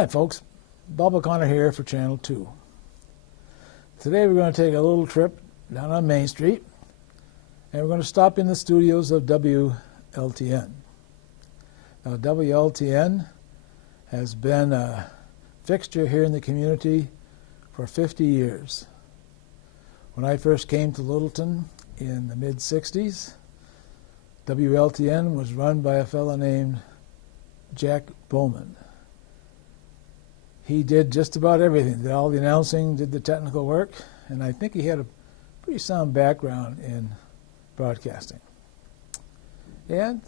Hi folks, Bob O'Connor here for Channel 2. Today we're going to take a little trip down on Main Street and we're going to stop in the studios of WLTN. Now WLTN has been a fixture here in the community for 50 years. When I first came to Littleton in the mid-60s, WLTN was run by a fellow named Jack Bowman. He did just about everything, did all the announcing, did the technical work, and I think he had a pretty sound background in broadcasting. And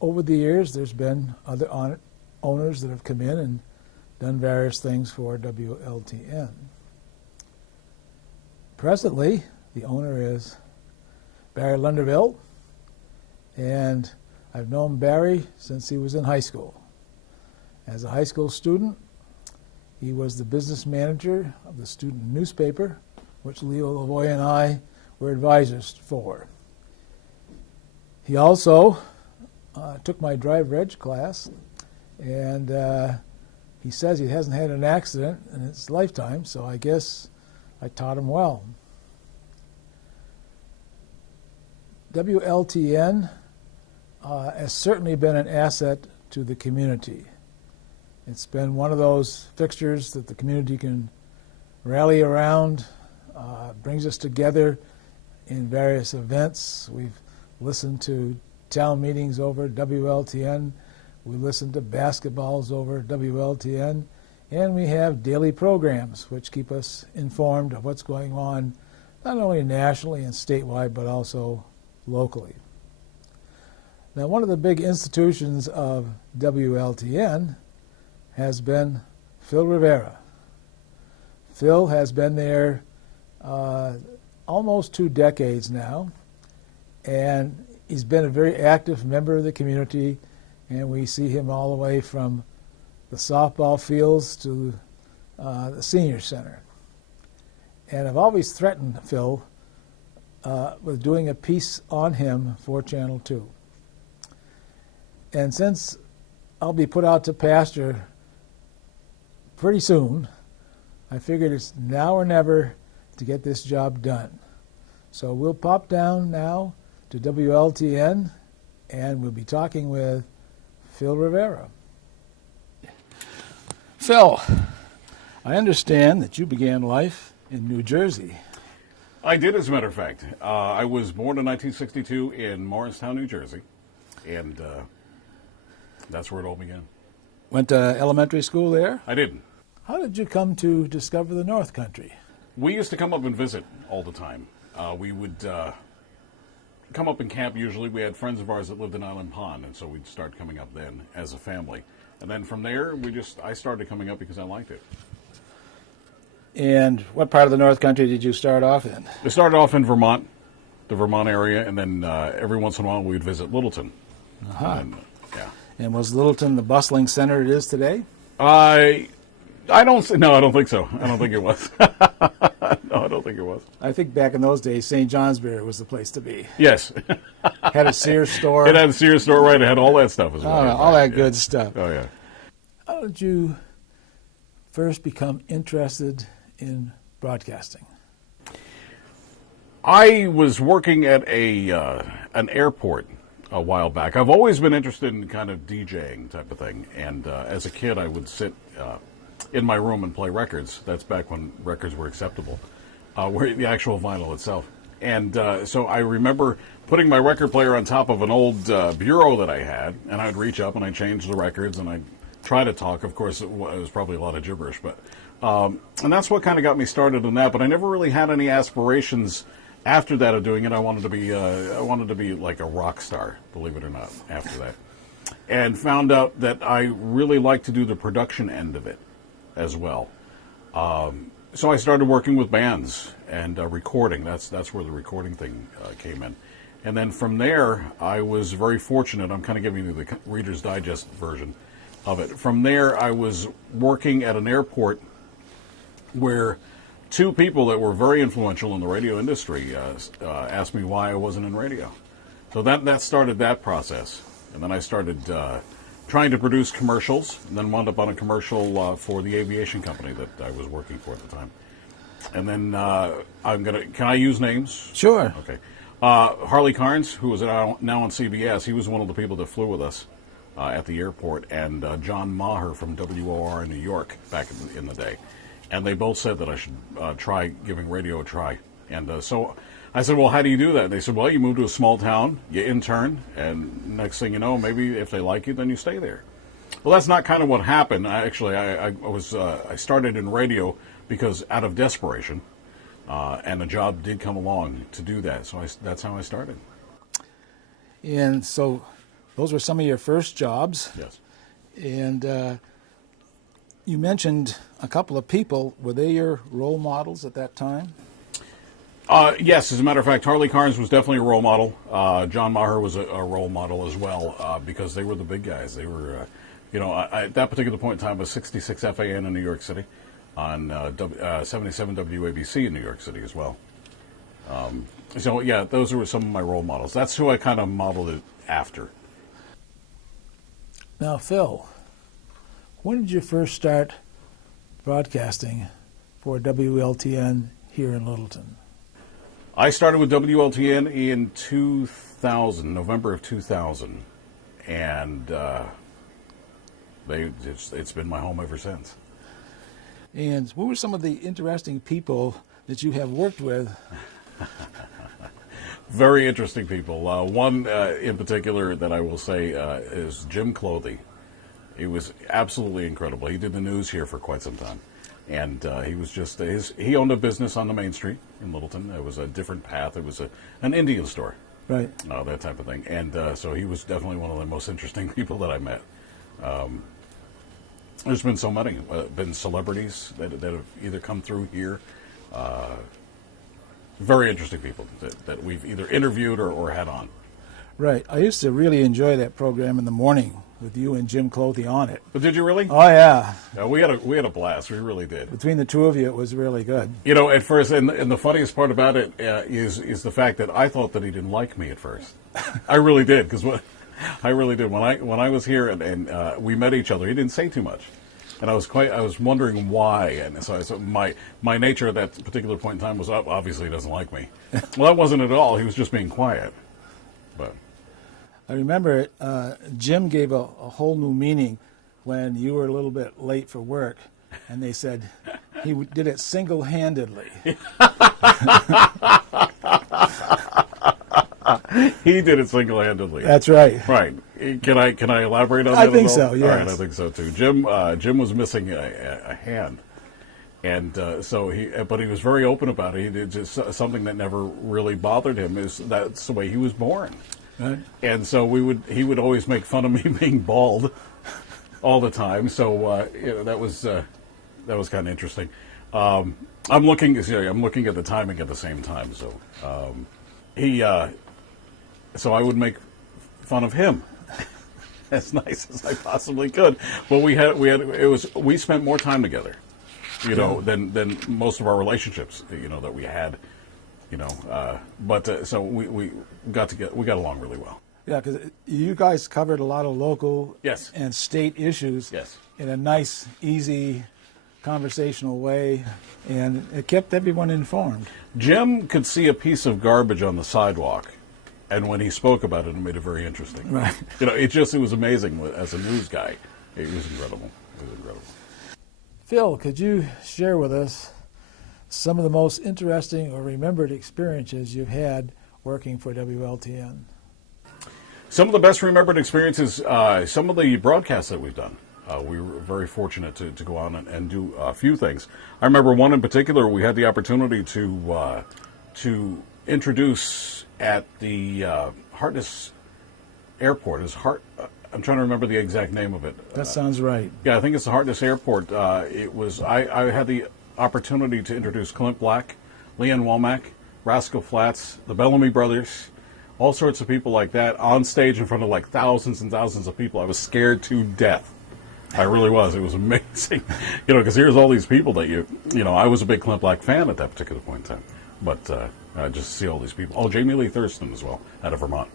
over the years, there's been other owners that have come in and done various things for WLTN. Presently, the owner is Barry Lunderville, and I've known Barry since he was in high school. As a high school student, he was the business manager of the student newspaper, which Leo Lavoie and I were advisors for. He also took my drive-reg class, and he says he hasn't had an accident in his lifetime, so I guess I taught him well. WLTN has certainly been an asset to the community. It's been one of those fixtures that the community can rally around, brings us together in various events. We've listened to town meetings over WLTN, we listen to basketballs over WLTN, and we have daily programs which keep us informed of what's going on not only nationally and statewide but also locally. Now, one of the big institutions of WLTN has been Phil Rivera. Phil has been there almost 2 decades now, and he's been a very active member of the community, and we see him all the way from the softball fields to the senior center. And I've always threatened Phil with doing a piece on him for Channel 2. And since I'll be put out to pasture pretty soon, I figured it's now or never to get this job done. So we'll pop down now to WLTN and we'll be talking with Phil Rivera. Phil, I understand that you began life in New Jersey. I did, as a matter of fact. I was born in 1962 in Morristown, New Jersey, and that's where it all began. Went to elementary school there? I did. How did you come to discover the North Country? We used to come up and visit all the time. We would come up and camp usually. We had friends of ours that lived in Island Pond, and so we'd start coming up then as a family. And then from there, I started coming up because I liked it. And what part of the North Country did you start off in? We started off in Vermont, the Vermont area, and then every once in a while we'd visit Littleton. Uh-huh. Yeah. And was Littleton the bustling center it is today? I don't think so. I don't think it was. No, I don't think it was. I think back in those days, St. Johnsbury was the place to be. Yes. Had a Sears store. It had a Sears store, right? It had all that stuff as well. All that good stuff. Oh, yeah. How did you first become interested in broadcasting? I was working at an airport a while back. I've always been interested in kind of DJing type of thing. And as a kid, I would sit in my room and play records. That's back when records were acceptable, where the actual vinyl itself. And so I remember putting my record player on top of an old bureau that I had, and I'd reach up and I'd change the records and I'd try to talk. Of course, it was probably a lot of gibberish, but and that's what kind of got me started in that. But I never really had any aspirations after that of doing it. I wanted to be like a rock star, believe it or not, after that. And found out that I really like to do the production end of it as well. So I started working with bands and recording. That's where the recording thing came in. And then from there, I was very fortunate. I'm kind of giving you the Reader's Digest version of it. From there, I was working at an airport where two people that were very influential in the radio industry asked me why I wasn't in radio. So that started that process. And then I started trying to produce commercials, and then wound up on a commercial for the aviation company that I was working for at the time. And then can I use names? Sure. Okay. Harley Carnes, who is now on CBS, he was one of the people that flew with us at the airport, and John Maher from WOR in New York back in the day. And they both said that I should try giving radio a try. And so I said, well, how do you do that? And they said, well, you move to a small town, you intern, and next thing you know, maybe if they like you, then you stay there. Well, that's not kind of what happened. I started in radio because out of desperation, and a job did come along to do that. So that's how I started. And so those were some of your first jobs. Yes. And you mentioned a couple of people. Were they your role models at that time? Yes, as a matter of fact, Harley Carnes was definitely a role model. John Maher was a role model as well because they were the big guys. They were, at that particular point in time, it was 66 FAN in New York City, on 77 WABC in New York City as well. So, yeah, those were some of my role models. That's who I kind of modeled it after. Now, Phil, when did you first start broadcasting for WLTN here in Littleton? I started with WLTN in 2000, November of 2000, and it's been my home ever since. And what were some of the interesting people that you have worked with? Very interesting people. One in particular that I will say is Jim Clothy. He was absolutely incredible. He did the news here for quite some time. And he was just, he owned a business on the main street in Littleton. It was a different path. It was an Indian store. Right. That type of thing. And so he was definitely one of the most interesting people that I met. There's been so many, been celebrities that have either come through here. Very interesting people that we've either interviewed or had on. Right. I used to really enjoy that program in the morning with you and Jim Clothy on it. But did you really? Oh, yeah. We had a blast. We really did. Between the two of you, it was really good. At first, and the funniest part about it is the fact that I thought that he didn't like me at first. I really did, because I really did. When I was here and we met each other, he didn't say too much, and I was wondering why. And so my nature at that particular point in time was obviously he doesn't like me. Well, that wasn't at all. He was just being quiet. But I remember Jim gave a whole new meaning when you were a little bit late for work, and they said he did it single-handedly. He did it single-handedly. That's right. Right. Can I elaborate on that? I think at all? so. Yes. All right, I think so too. Jim was missing a hand, and but he was very open about it. He did just something that never really bothered him. That's the way he was born. Right. And so he would always make fun of me being bald all the time. So that was kind of interesting. I'm looking at the timing at the same time. So so I would make fun of him as nice as I possibly could. But we spent more time together, than most of our relationships, that we had. So we got along really well. Yeah, because you guys covered a lot of local Yes. and state issues Yes. in a nice, easy, conversational way, and it kept everyone informed. Jim could see a piece of garbage on the sidewalk, and when he spoke about it made it very interesting. Right. It was amazing as a news guy. It was incredible. Phil, could you share with us some of the most interesting or remembered experiences you've had working for WLTN? Some of the best remembered experiences, some of the broadcasts that we've done. We were very fortunate to go on and do a few things. I remember one in particular we had the opportunity to introduce at the Hartness Airport. I'm trying to remember the exact name of it. That sounds right. Yeah, I think it's the Hartness Airport. I had the opportunity to introduce Clint Black, Leanne Womack, Rascal Flatts, the Bellamy Brothers, all sorts of people like that on stage in front of like thousands and thousands of people. I was scared to death. I really was. It was amazing, because here's all these people that I was a big Clint Black fan at that particular point in time, but just to see all these people. Oh, Jamie Lee Thurston as well, out of Vermont.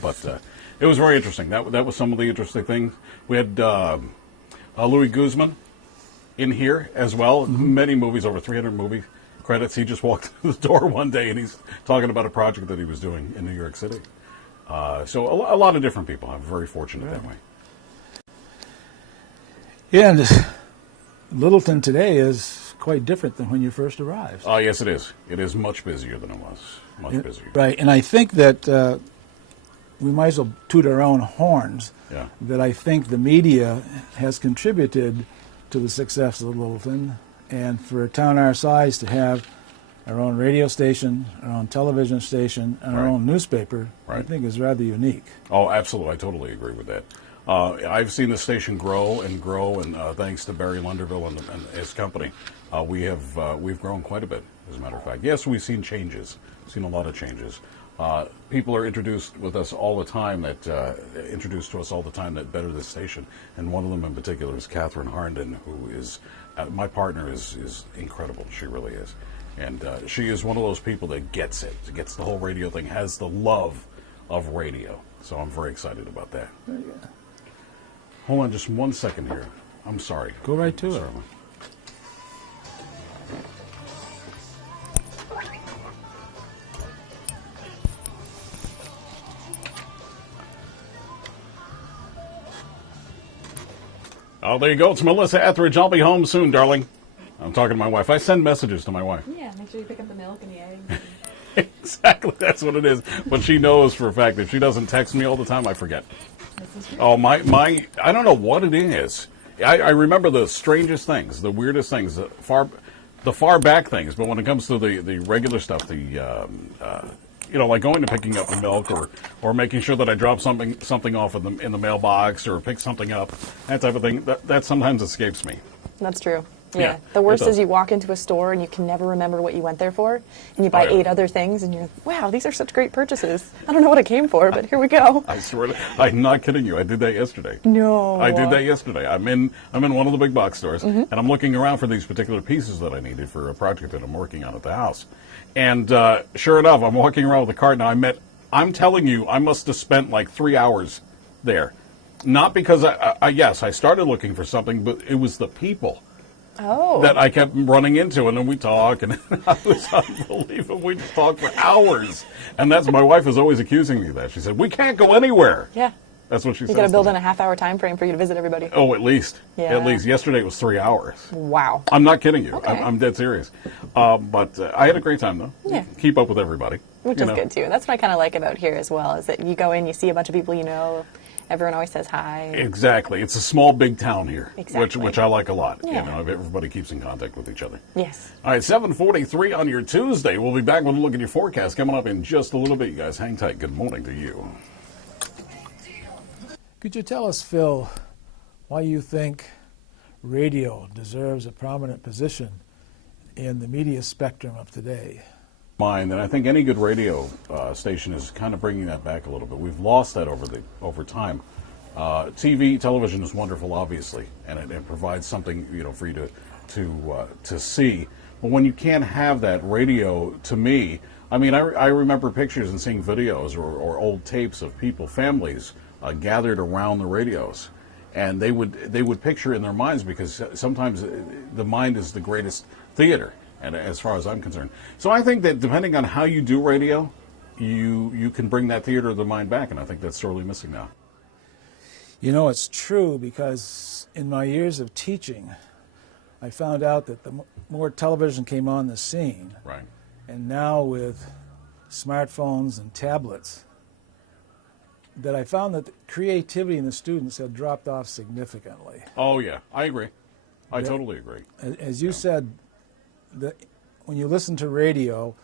But It was very interesting. That was some of the interesting things. We had Louis Guzman in here as well. Many movies, over 300 movie credits. He just walked through the door one day and he's talking about a project that he was doing in New York City. So a lot of different people. I'm very fortunate that way. Yeah, and Littleton today is quite different than when you first arrived. Oh, yes, it is. It is much busier than it was. Much busier. Right, and I think that we might as well toot our own horns. Yeah. That I think the media has contributed to the success of Littleton, and for a town our size to have our own radio station, our own television station, and our own newspaper, I think is rather unique. Oh, absolutely. I totally agree with that. I've seen the station grow, and thanks to Barry Lunderville and his company, we've grown quite a bit, as a matter of fact. Yes, we've seen changes. We've seen a lot of changes. People are introduced to us all the time that better this station, and one of them in particular is Catherine Harnden, who is my partner. Is incredible. She really is, and she is one of those people that gets it, gets the whole radio thing, has the love of radio. So I'm very excited about that. Very good. Hold on just 1 second here. I'm sorry. Go right to it. Oh, there you go. It's Melissa Etheridge. I'll be home soon, darling. I'm talking to my wife. I send messages to my wife. Yeah, make sure you pick up the milk and the eggs. Exactly. That's what it is. But she knows for a fact if she doesn't text me all the time, I forget. Oh, my! I don't know what it is. I remember the strangest things, the weirdest things, the far back things. But when it comes to the regular stuff, like going to picking up the milk or making sure that I drop something off in the mailbox or pick something up, that type of thing, that sometimes escapes me. That's true. Yeah, Yeah. The worst it is does. you walk into a store and you can never remember what you went there for, and you buy 8 other things, and you're like, wow, these are such great purchases. I don't know what I came for, but here we go. I swear, I'm not kidding you. I did that yesterday. No. I did that yesterday. I'm in one of the big box stores, and I'm looking around for these particular pieces that I needed for a project that I'm working on at the house. And sure enough, I'm walking around with a cart. Now I'm telling you, I must have spent like 3 hours there. Not because I started looking for something, but it was the people that I kept running into, and then we talk, and it was unbelievable. We just talked for hours, and that's my wife is always accusing me of that. She said, "We can't go anywhere." Yeah. That's what she said. You got to build in a half-hour time frame for you to visit everybody. Oh, at least. Yeah. At least. Yesterday it was 3 hours. Wow. I'm not kidding you. Okay. I'm dead serious. But I had a great time, though. Yeah. Keep up with everybody. Which is good, too. That's what I kind of like about here as well, is that you go in, you see a bunch of people you know, everyone always says hi. Exactly. It's a small, big town here, Exactly. which I like a lot. Yeah. You know, everybody keeps in contact with each other. Yes. All right, 7:43 on your Tuesday. We'll be back with a look at your forecast coming up in just a little bit. You guys hang tight. Good morning to you. Could you tell us, Phil, why you think radio deserves a prominent position in the media spectrum of today? And I think any good radio station is kind of bringing that back a little bit. We've lost that over time. Television is wonderful, obviously, and it provides something for you to see. But when you can't have that, radio, to me, I remember pictures and seeing videos or old tapes of people, families gathered around the radios, and they would picture in their minds, because sometimes the mind is the greatest theater. And as far as I'm concerned. So I think that depending on how you do radio, you can bring that theater of the mind back, and I think that's sorely missing now. You know, it's true, because in my years of teaching, I found out that the more television came on the scene, Right. and now with smartphones and tablets, that I found that the creativity in the students had dropped off significantly. Oh, yeah, I agree. I totally agree. As you said, when you listen to radio,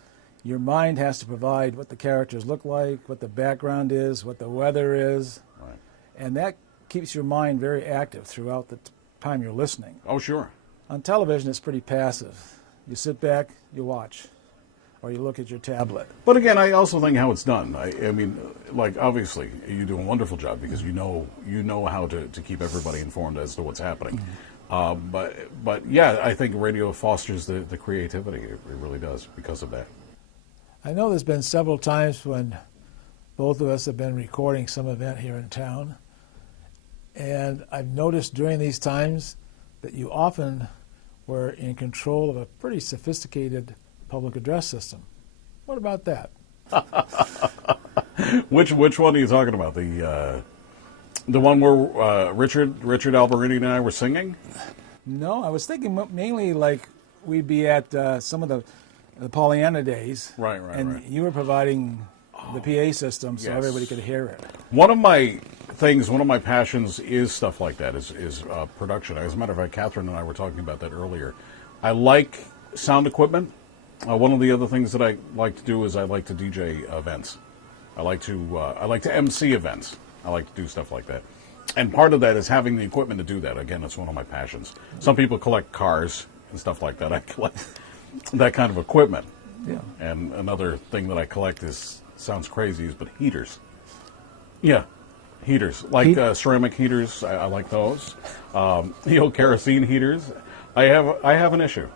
your mind has to provide what the characters look like, what the background is, what the weather is, Right. and that keeps your mind very active throughout the time you're listening. Oh, sure. On television, it's pretty passive. You sit back, you watch, or you look at your tablet. But again, I also think how it's done. I mean, like, obviously, you do a wonderful job because you know how to keep everybody informed as to what's happening. But yeah, I think radio fosters the creativity. It really does because of that. I know there's been several times when both of us have been recording some event here in town. And I've noticed during these times that you often were in control of a pretty sophisticated public address system. What about that? Which one are you talking about? The one where Richard Alberini and I were singing? No, I was thinking mainly like we'd be at some of the Pollyanna days. Right. And you were providing the PA system so Yes. everybody could hear it. One of my passions is stuff like that, is production. As a matter of fact, Catherine and I were talking about that earlier. I like sound equipment. One of the other things that I like to do is I like to DJ events. I like to MC events. I like to do stuff like that. And part of that is having the equipment to do that. Again, it's one of my passions. Some people collect cars and stuff like that. I collect that kind of equipment. Yeah. And another thing that I collect sounds crazy, but heaters. Yeah, heaters. Like ceramic heaters, I like those. Kerosene heaters. I have an issue.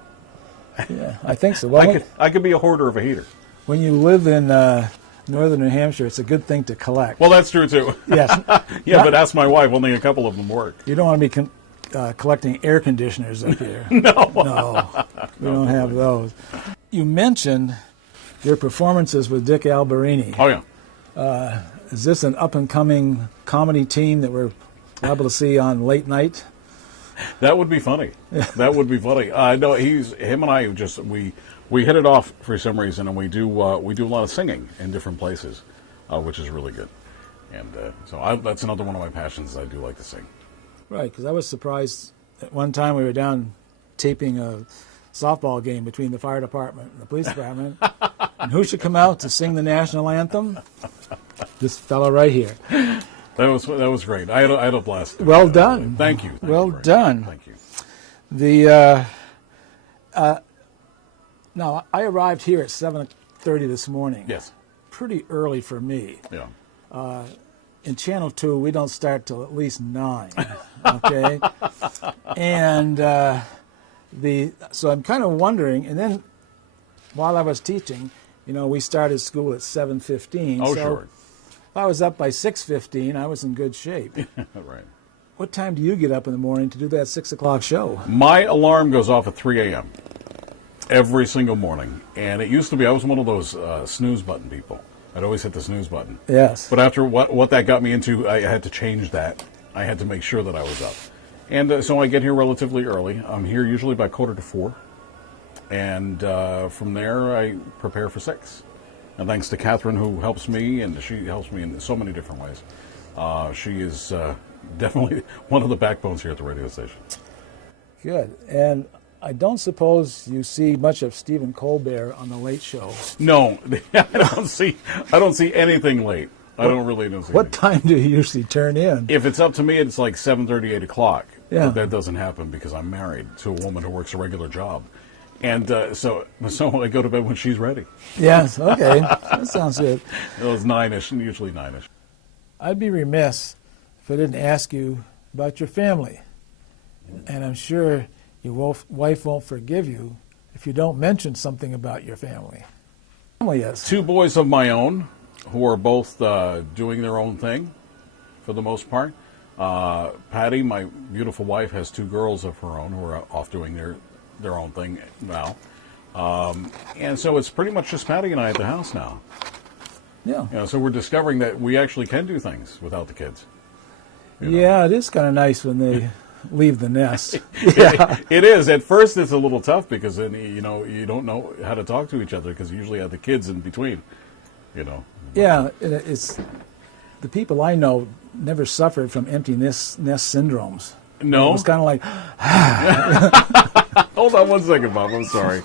Yeah, I think so. Well, I could be a hoarder of a heater. when you live in northern New Hampshire, it's a good thing to collect. Well, that's true, too. Yes. Yeah, but ask my wife. Only a couple of them work. You don't want to be collecting air conditioners up here. No. No, we don't have those. You mentioned your performances with Dick Alberini. Oh, yeah. Is this an up-and-coming comedy team that we're able to see on late night? That would be funny. That would be funny. No, him and I we hit it off for some reason, and we do a lot of singing in different places, which is really good. And that's another one of my passions. I do like to sing. Right, because I was surprised at one time we were down taping a softball game between the fire department and the police department, and who should come out to sing the national anthem? This fellow right here. That was great. I had a blast. Well done. Thank you. Well done. Thank you. Now, I arrived here at 7:30 this morning. Yes. Pretty early for me. Yeah. In Channel 2, we don't start till at least 9, okay? And so I'm kind of wondering, and then while I was teaching, we started school at 7:15. Oh, so sure. If I was up by 6:15, I was in good shape. Right. What time do you get up in the morning to do that 6 o'clock show? My alarm goes off at 3 a.m. every single morning. And it used to be, I was one of those snooze button people. I'd always hit the snooze button. Yes. But after what that got me into, I had to change that. I had to make sure that I was up. And so I get here relatively early. I'm here usually by 3:45. And from there, I prepare for 6. And thanks to Catherine, who helps me, and she helps me in so many different ways. She is definitely one of the backbones here at the radio station. Good. And I don't suppose you see much of Stephen Colbert on The Late Show. No, I don't see anything late. I don't really know. What time do you usually turn in? If it's up to me, it's like 7:30, 8 o'clock. Yeah. But that doesn't happen because I'm married to a woman who works a regular job. And so I go to bed when she's ready. Yes, okay. That sounds good. It was 9-ish, usually 9-ish. I'd be remiss if I didn't ask you about your family. And I'm sure your wife won't forgive you if you don't mention something about your family. Family is. 2 boys of my own who are both doing their own thing for the most part. Patty, my beautiful wife, has 2 girls of her own who are off doing their own thing now. And so it's pretty much just Patty and I at the house now. Yeah. So we're discovering that we actually can do things without the kids. Yeah, it is kind of nice when they leave the nest. It is. At first it's a little tough because then, you don't know how to talk to each other because you usually have the kids in between, Yeah, it's the people I know never suffered from empty nest syndromes. No? It was kind of like, Hold on one second, Bob. I'm sorry.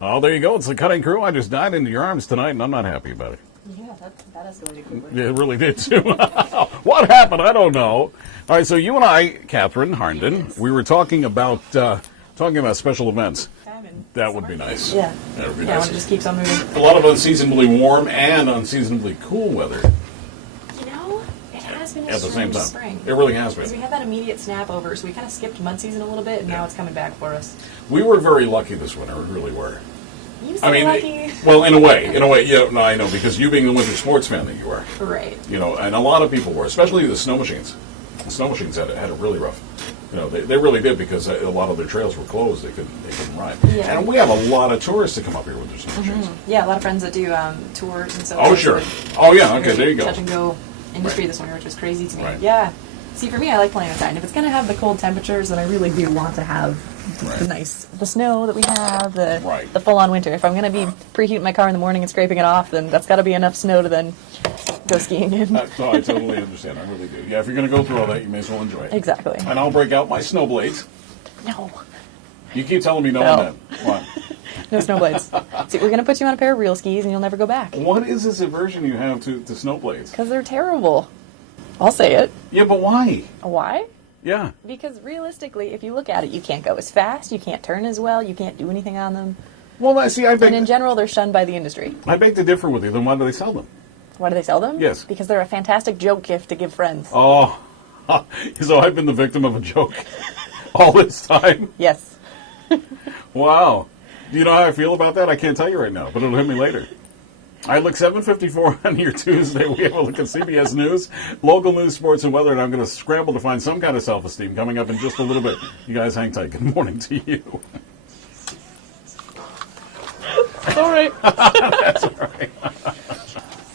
Oh, there you go. It's the cutting crew. I just died into your arms tonight, and I'm not happy about it. Yeah, that escalated quickly. It really did, too. What happened? I don't know. All right, so you and I, Catherine Harnden, we were talking about special events. That would be nice. Yeah. That would be Yeah, nice. when it just keeps on moving. A lot of unseasonably warm and unseasonably cool weather It has been at the same time. spring. It really has Because we been. had that immediate snap over, so we kind of skipped mud season a little bit, and now it's coming back for us. We were very lucky this winter. We really were. You so lucky. Well, in a way, yeah. No, I know, because you being the winter sports fan that you are, Right. you know, and a lot of people were, especially the snow machines. The snow machines had it really rough. You know, they really did, because a lot of their trails were closed. They couldn't ride. Yeah. And we have a lot of tourists that come up here with their snow machines. Yeah, a lot of friends that do tours and so. Oh, sure. Oh, yeah. Okay, there you go. Touch and go industry Right. this winter, which was crazy to me. Right. Yeah. See, for me, I like playing outside. And if it's going to have the cold temperatures, then I really do want to have the snow that we have, the full-on winter. If I'm going to be preheating my car in the morning and scraping it off, then that's got to be enough snow to then go skiing in. No, I totally understand. I really do. Yeah, if you're going to go through all that, you may as well enjoy it. Exactly. And I'll break out my snow blades. No. You keep telling me no No. on that. What? No snow blades. See, we're going to put you on a pair of real skis and you'll never go back. What is this aversion you have to snow blades? Because they're terrible. I'll say it. Yeah, but why? Why? Yeah. Because realistically, if you look at it, you can't go as fast, you can't turn as well, you can't do anything on them. Well, I see. I And in beg general, they're shunned by the industry. to differ with you. Then why do they sell them? Why do they sell them? Yes. Because they're a fantastic joke gift to give friends. Oh, so I've been the victim of a joke all this time. Yes. Wow. Do you know how I feel about that? I can't tell you right now, but it'll hit me later. All right, look, 7:54 on your Tuesday. We have a look at CBS News, local news, sports, and weather, and I'm going to scramble to find some kind of self-esteem coming up in just a little bit. You guys hang tight. Good morning to you. All right. That's all right.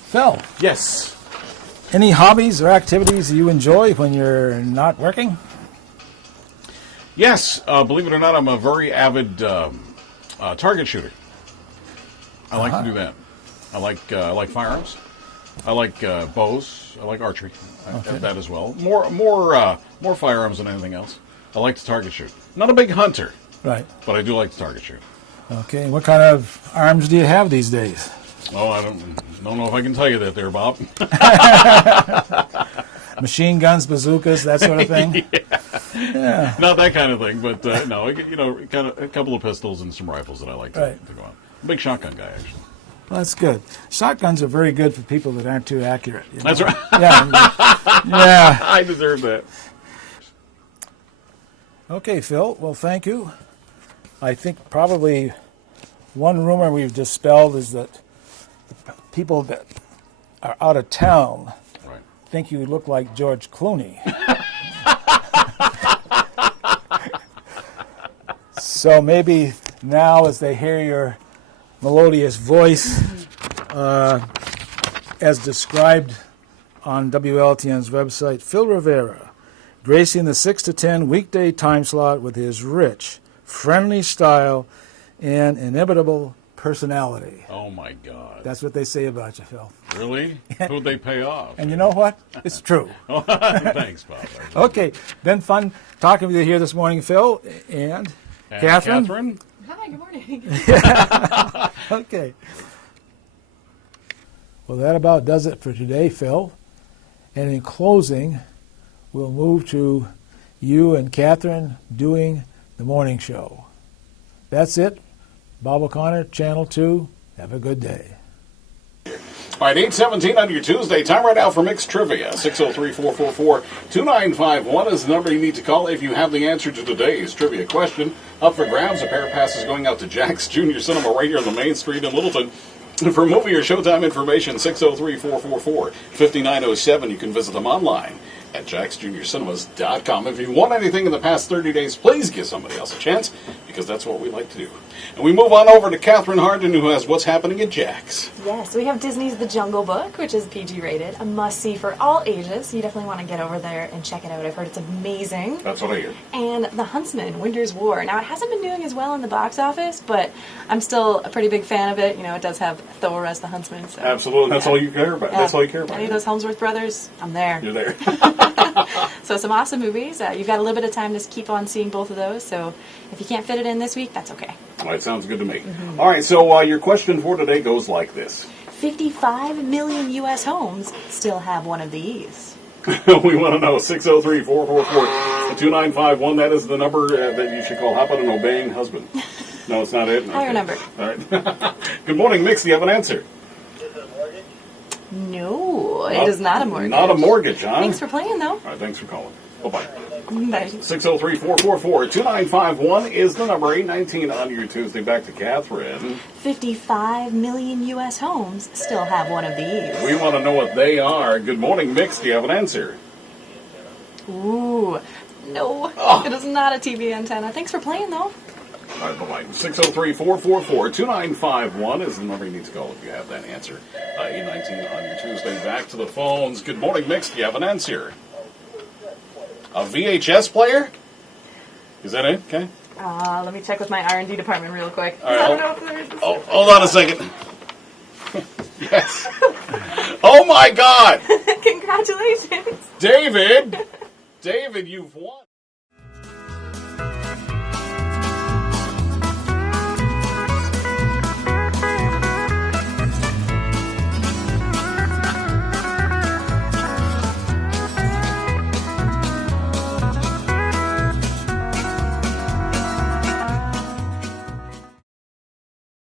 Phil, Yes. any hobbies or activities you enjoy when you're not working? Yes, believe it or not, I'm a very avid target shooter. I like to do that. I like firearms. I like bows. I like archery. That as well. More firearms than anything else. I like to target shoot. Not a big hunter, Right. but I do like to target shoot. Okay. What kind of arms do you have these days? Oh, I don't know if I can tell you that there, Bob. Machine guns, bazookas, that sort of thing? Yeah. Not that kind of thing, but no, kind of a couple of pistols and some rifles that I like to go on. I'm a big shotgun guy, actually. Well, that's good. Shotguns are very good for people that aren't too accurate. You know? That's right. Yeah. I deserve that. Okay, Phil. Well, thank you. I think probably one rumor we've dispelled is that the people that are out of town Right. think you look like George Clooney. So maybe now, as they hear your melodious voice, as described on WLTN's website, Phil Rivera, gracing the 6 to 10 weekday time slot with his rich, friendly style and inimitable personality. Oh, my God. That's what they say about you, Phil. Really? Who'd they pay off? And you know what? It's true. Thanks, Bob. Okay, been fun talking with you here this morning, Phil. And Catherine? Catherine? Hi, good morning. Okay. Well, that about does it for today, Phil. And in closing, we'll move to you and Catherine doing the morning show. That's it. Bob O'Connor, Channel 2. Have a good day. All right, 8:17 on your Tuesday. Time right now for Mixed Trivia. 603-444-2951 is the number you need to call if you have the answer to today's trivia question. Up for grabs, a pair of passes going out to Jack's Junior Cinema right here on the Main Street in Littleton. For movie or showtime information, 603-444-5907. You can visit them online at jacksjuniorcinemas.com. If you won anything in the past 30 days, please give somebody else a chance, because that's what we like to do. And we move on over to Catherine Harden, who has what's happening at Jack's. Yes, we have Disney's The Jungle Book, which is PG rated, a must-see for all ages. You definitely want to get over there and check it out. I've heard it's amazing. That's what I hear. And The Huntsman, Winter's War. Now, it hasn't been doing as well in the box office, but I'm still a pretty big fan of it. You know, it does have Thor as the Huntsman. So, Absolutely. That's all you care about. Yeah. That's all you care about. Any of those Helmsworth brothers, I'm there. You're there. So some awesome movies. You've got a little bit of time to keep on seeing both of those. So if you can't fit it in this week, that's okay. All right, sounds good to me. All right, so your question for today goes like this. 55 million U.S. homes still have one of these. We want to know, 603-444-2951. That is the number that you should call. How about an obeying husband? No, it's not it? Higher number. All right. Good morning, Mix. Do you have an answer? No, it is not a mortgage. Not a mortgage, huh? Thanks for playing, though. All right, thanks for calling. Bye-bye. Nice. 603-444-2951 is the number. 819 on your Tuesday. Back to Catherine. 55 million U.S. homes still have one of these. We want to know what they are. Good morning, Mix. Do you have an answer? Ooh, no. It is not a TV antenna. Thanks for playing, though. All right, bye-bye. 603-444-2951 is the number you need to call if you have that answer. 819 on your Tuesday. Back to the phones. Good morning, Mix. Do you have an answer? A VHS player? Is that it? Okay. Let me check with my R&D department real quick. All right, I don't know if there's hold on a second. Yes. Oh, my God. Congratulations. David, you've won.